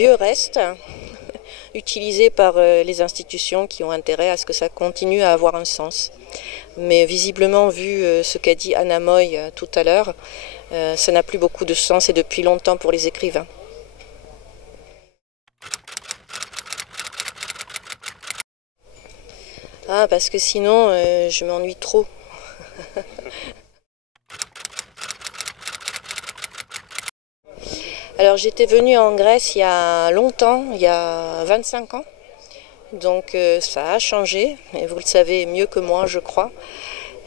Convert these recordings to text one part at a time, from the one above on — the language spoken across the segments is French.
vieux restes utilisés par les institutions qui ont intérêt à ce que ça continue à avoir un sens. Mais visiblement, vu ce qu'a dit Anna Moy tout à l'heure, ça n'a plus beaucoup de sens et depuis longtemps pour les écrivains. Ah, parce que sinon, je m'ennuie trop. Alors j'étais venue en Grèce il y a longtemps, il y a 25 ans. Donc ça a changé, et vous le savez mieux que moi, je crois.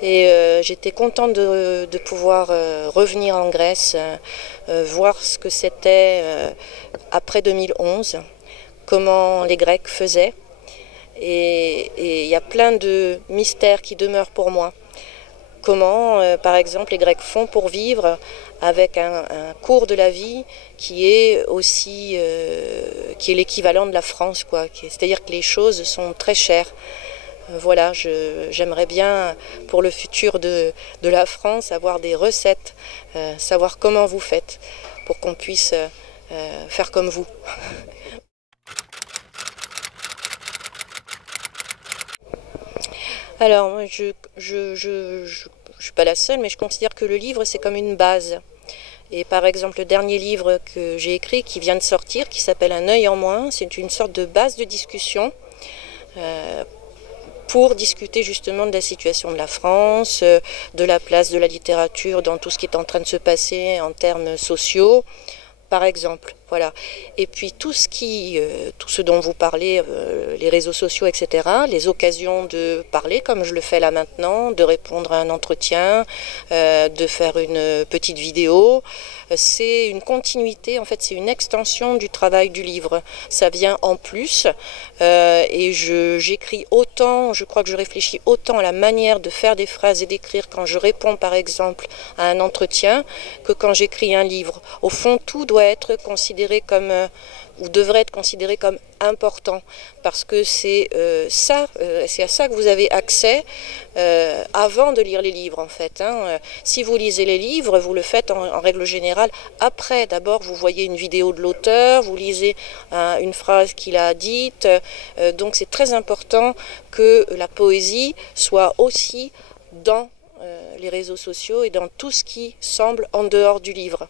Et j'étais contente de pouvoir revenir en Grèce, voir ce que c'était après 2011, comment les Grecs faisaient. Et il y a plein de mystères qui demeurent pour moi. Comment, par exemple, les Grecs font pour vivre avec un cours de la vie qui est aussi qui est l'équivalent de la France, quoi. C'est-à-dire que les choses sont très chères. Voilà, j'aimerais bien pour le futur de la France avoir des recettes, savoir comment vous faites pour qu'on puisse faire comme vous. Alors, moi, je suis pas la seule, mais je considère que le livre, c'est comme une base. Et par exemple, le dernier livre que j'ai écrit, qui vient de sortir, qui s'appelle Un œil en moins, c'est une sorte de base de discussion pour discuter justement de la situation de la France, de la place de la littérature dans tout ce qui est en train de se passer en termes sociaux, par exemple. Voilà. Et puis tout ce dont vous parlez, les réseaux sociaux, etc., les occasions de parler, comme je le fais là maintenant, de répondre à un entretien, de faire une petite vidéo, c'est une continuité, en fait, c'est une extension du travail du livre. Ça vient en plus, et j'écris autant, je crois que je réfléchis autant à la manière de faire des phrases et d'écrire quand je réponds, par exemple, à un entretien, que quand j'écris un livre. Au fond, tout doit être considéré comme, ou devrait être considéré comme important, parce que c'est à ça que vous avez accès avant de lire les livres, en fait. Hein. Si vous lisez les livres, vous le faites en règle générale après. D'abord, vous voyez une vidéo de l'auteur, vous lisez une phrase qu'il a dite, donc c'est très important que la poésie soit aussi dans les réseaux sociaux et dans tout ce qui semble en dehors du livre.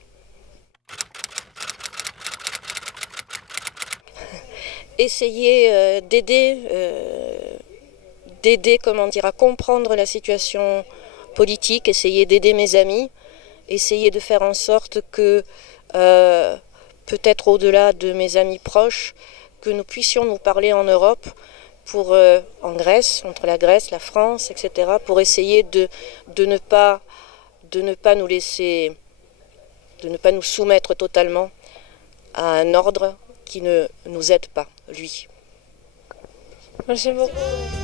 Essayer d'aider, comment dire, à comprendre la situation politique, essayer d'aider mes amis, essayer de faire en sorte que, peut-être au-delà de mes amis proches, que nous puissions nous parler en Europe, en Grèce, entre la Grèce, la France, etc., pour essayer de ne pas nous laisser, de ne pas nous soumettre totalement à un ordre qui ne nous aide pas, lui. Merci beaucoup.